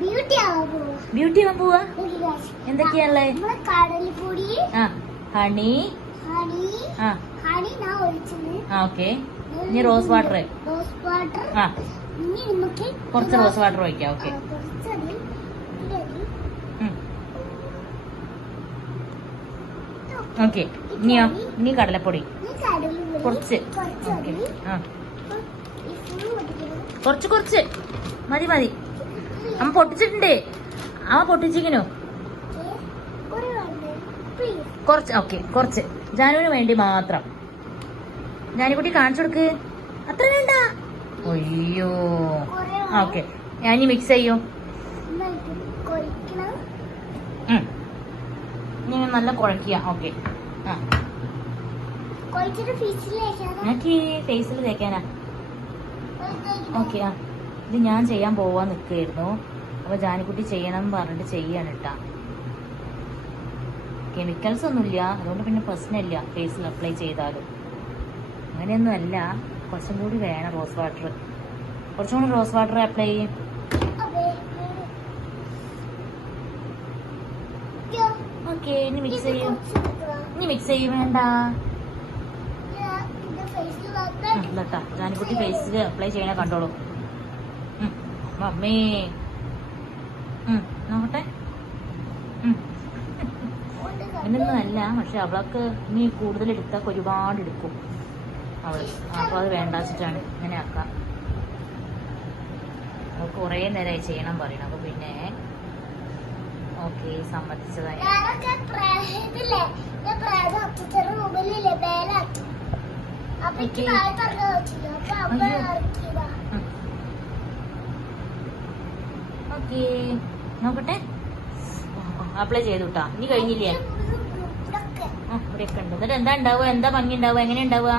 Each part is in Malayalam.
ബ്യൂട്ടി ആവാൻ പോവാ. എന്തൊക്കെയാണല്ലേ? കടൽപ്പൊടി, ഹണി, ഓക്കെ. ഇനി റോസ് വാട്ടർ. കുറച്ച് റോസ് വാട്ടർ ഒഴിക്കാം. ഓക്കെ. ഓക്കെ. ഇനിയോ? ഇനി കടലപ്പൊടി കുറച്ച്. ഓക്കെ. കുറച്ച് മതി. അമ്മ പൊട്ടിച്ചിട്ടുണ്ട്. അമ്മ പൊട്ടിച്ചിരിക്കണോ? കുറച്ച്. ഓക്കെ. കുറച്ച് ജാനുവിന് വേണ്ടി മാത്രം. ജാനിക്കുട്ടി കാണിച്ചു കൊടുക്ക്. അത്ര വേണ്ട. അയ്യോ. ഓക്കെ. ഞാൻ ഇനി മിക്സ് ചെയ്യും. ഇനി നല്ല കുഴക്കുക. ഓക്കെ. എനിക്ക് ഫേസിൽ തേക്കാനാ. ഓക്കെ. ഇത് ഞാൻ ചെയ്യാൻ പോവാൻ നിൽക്കുകയായിരുന്നു. അപ്പൊ ജാനിക്കുട്ടി ചെയ്യണം പറഞ്ഞിട്ട് ചെയ്യാണ് കേട്ടാ. കെമിക്കൽസ് ഒന്നുമില്ല, അതുകൊണ്ട് പിന്നെ പ്രശ്നമില്ല. ഫേസിൽ അപ്ലൈ ചെയ്താലും അങ്ങനെയൊന്നും അല്ല. കുറച്ചും കൂടി വേണം റോസ് വാട്ടർ. കുറച്ചും കൂടി റോസ് വാട്ടർ അപ്ലൈ ചെയ്യും. ഓക്കെ. ഇനി മിക്സ് ചെയ്യും. വേണ്ട കേട്ടാ. ജാനിക്കുട്ടി ഫേസിൽ അപ്ലൈ ചെയ്യണ കണ്ടോളൂ. മമ്മേ നോക്കട്ടെ. അങ്ങനൊന്നും അല്ല, പക്ഷെ അവൾക്ക് ഇനി കൂടുതൽ എടുത്താൽ ഒരുപാട് എടുക്കും അവള്. അപ്പൊ അത് വേണ്ട വെച്ചിട്ടാണ് ഇങ്ങനെ ആക്കാം. അവൾക്ക് കുറേ നേരമായി ചെയ്യണം പറയണം. അപ്പൊ പിന്നെ ഓക്കെ സമ്മതിച്ചതായി. ഓക്കെ. നോക്കട്ടെ. അപ്ലൈ ചെയ്തു കേട്ടാ. ഇനി കഴിഞ്ഞില്ലേ? ഇവിടെയൊക്കെ ഉണ്ട്. എന്നിട്ട് എന്താ ഉണ്ടാവുക? എന്താ ഭംഗി ഉണ്ടാവുക? എങ്ങനെ ഉണ്ടാവുക?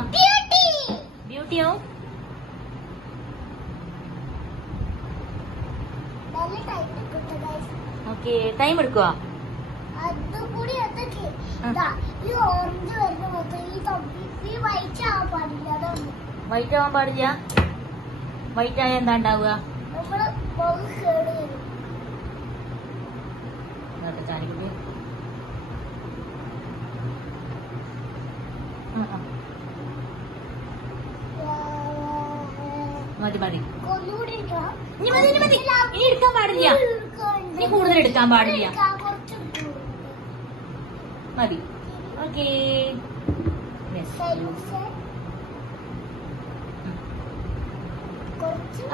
ബ്യൂട്ടിയാവും. ഓക്കെ. ടൈം എടുക്കുക. വൈറ്റ് ആവാൻ പാടില്ല. വൈറ്റ് ആയ എന്താ ഉണ്ടാവുക? ജാനിക്കുട്ടി മതി. ഇനി എടുക്കാൻ പാടില്ല. ഇനി കൂടുതൽ എടുക്കാൻ പാടില്ല. മതി. ഓക്കെ.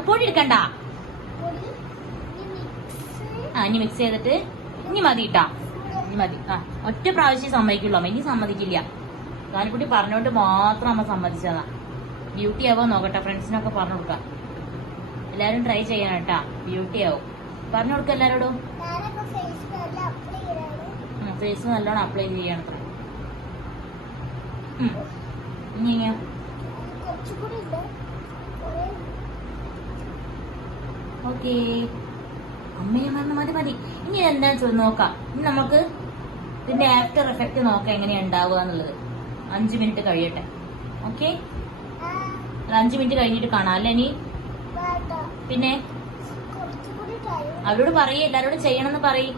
പൊടി എടുക്കണ്ട. ഇനി മിക്സ് ചെയ്തിട്ട് ഇനി മതി കേട്ടാ. ഇനി മതി. ഒറ്റ പ്രാവശ്യം സമ്മതിക്കുള്ളൂ അമ്മ. ഇനി സമ്മതിക്കില്ല. ജാനിക്കുട്ടി പറഞ്ഞോണ്ട് മാത്രം അമ്മ സമ്മതിച്ചതാ. ബ്യൂട്ടി ആവാൻ നോക്കട്ടെ. ഫ്രണ്ട്സിനൊക്കെ പറഞ്ഞു കൊടുക്കാം. എല്ലാരും ട്രൈ ചെയ്യണം കേട്ടാ. ബ്യൂട്ടി ആവും. പറഞ്ഞു കൊടുക്ക എല്ലാരോടും. ഫേസ് നല്ലോണം അപ്ലൈ ചെയ്യണം. ഇനി ഓക്കെ. അമ്മയെ മതി. ഇനി എന്താണെന്ന് നോക്കാം. ഇനി നമുക്ക് ഇതിന്റെ ആഫ്റ്റർ എഫക്ട് നോക്കാം എങ്ങനെയാ ഉണ്ടാവുക എന്നുള്ളത്. 5 മിനിറ്റ് കഴിയട്ടെ. ഓക്കെ. 5 മിനിറ്റ് കഴിഞ്ഞിട്ട് കാണാം അല്ലേ? ഇനി പിന്നെ അവരോട് പറയേ, എല്ലാരോടും ചെയ്യണമെന്ന് പറയും.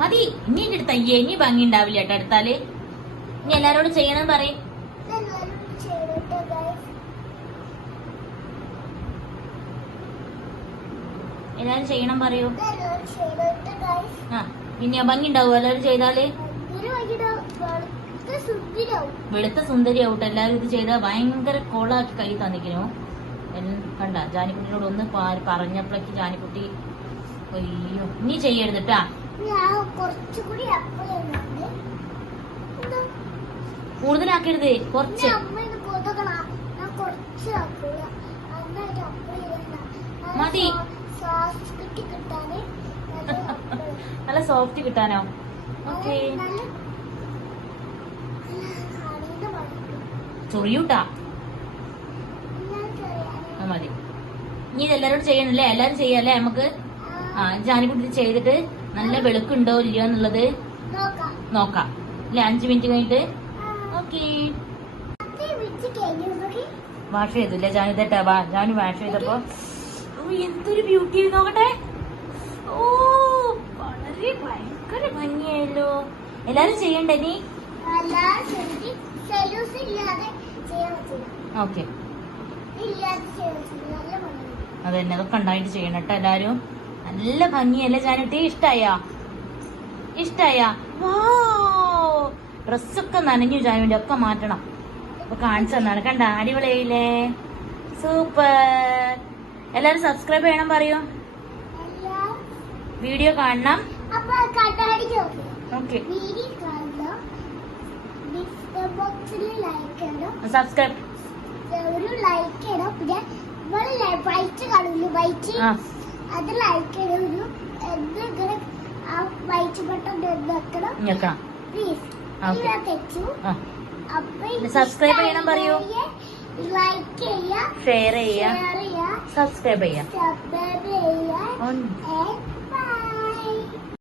മതി. ഇനി എന്റെ അടുത്ത് അയ്യേ ഇനി ഭംഗി ഉണ്ടാവില്ല കേട്ടോ എടുത്താല്. ഇനി എല്ലാരോടും ചെയ്യണമെന്ന് പറയും. എല്ലാരും ചെയ്യണം പറയൂ. പിന്നെ ഭംഗി ഉണ്ടാവും എല്ലാരും ചെയ്താല്. വെളുത്ത സുന്ദരി ആവട്ടെ. എല്ലാരും ഇത് ചെയ്താൽ ഭയങ്കര കോളാക്കി കൈ തന്നിക്കണോ. കണ്ട ജാനിക്കുട്ടിനോട് ഒന്ന് പറഞ്ഞപ്പോഴേക്ക് ജാനിക്കുട്ടി അയ്യോ നീ ചെയ്യരുതിട്ടാ. കൂടുതലാക്കരുത്. കുറച്ച് മതി. നല്ല സോഫ്റ്റ് കിട്ടാനോ? ഓക്കെ. ചൊറിയൂട്ടാ. മതി. ഇനി ഇതെല്ലാരോടും ചെയ്യണല്ലേ? എല്ലാരും ചെയ്യാല്ലേ നമുക്ക്? ജാനിക്കുട്ടി ചെയ്തിട്ട് നല്ല വെളുക്കുണ്ടോ ഇല്ലയോ എന്നുള്ളത് നോക്കാം അല്ലെ? 5 മിനിറ്റ് കഴിഞ്ഞിട്ട്. ഓക്കെ. വാഷ് ചെയ്തില്ലേ ജാനു തെറ്റാ ജാനു വാഷ് ചെയ്തപ്പോ എന്തൊരു ബ്യൂട്ടി നോക്കട്ടെ. ഓ വളരെ ഭയങ്കര ഭംഗിയായല്ലോ. എല്ലാരും ചെയ്യണ്ടേ നീ? ഓക്കെ അതന്നെ അതൊക്കെ ഉണ്ടായിട്ട് ചെയ്യണം കേട്ടോ എല്ലാരും. നല്ല ഭംഗിയല്ലേ ജാനുട്ടി? ഇഷ്ടായ വാ ഡ്രസ്സൊക്കെ നനഞ്ഞു ജാനുവിന്റെ ഒക്കെ മാറ്റണം. അപ്പൊ കാണിച്ചു തന്നാണ് കണ്ട അടിപൊളിയായില്ലേ? സൂപ്പർ. എല്ലാരും സബ്സ്ക്രൈബ് ചെയ്യണം പറയൂ. വീഡിയോ കാണണം. ഓക്കെ സബ്സ്ക്രൈബ് ഒരു ലൈക്ക് ഇടാം. പിന്നെ വൈറ്റ് കളറില് വൈറ്റ് അത് ലൈക്ക് ഇടും. ഒരു ഇങ്ങനെ ആ വൈറ്റ് ബട്ടൺ വെക്കണം പ്ലീസ്. തെച്ചു അപ്പൊ സബ്സ്ക്രൈബ് ചെയ്യണം പറയൂ. ലൈക്ക് ചെയ്യാ, ഷെയർ ചെയ്യാ, സബ്സ്ക്രൈബ് ചെയ്യാ. സബ്സ്ക്രൈബ് ചെയ്യാ.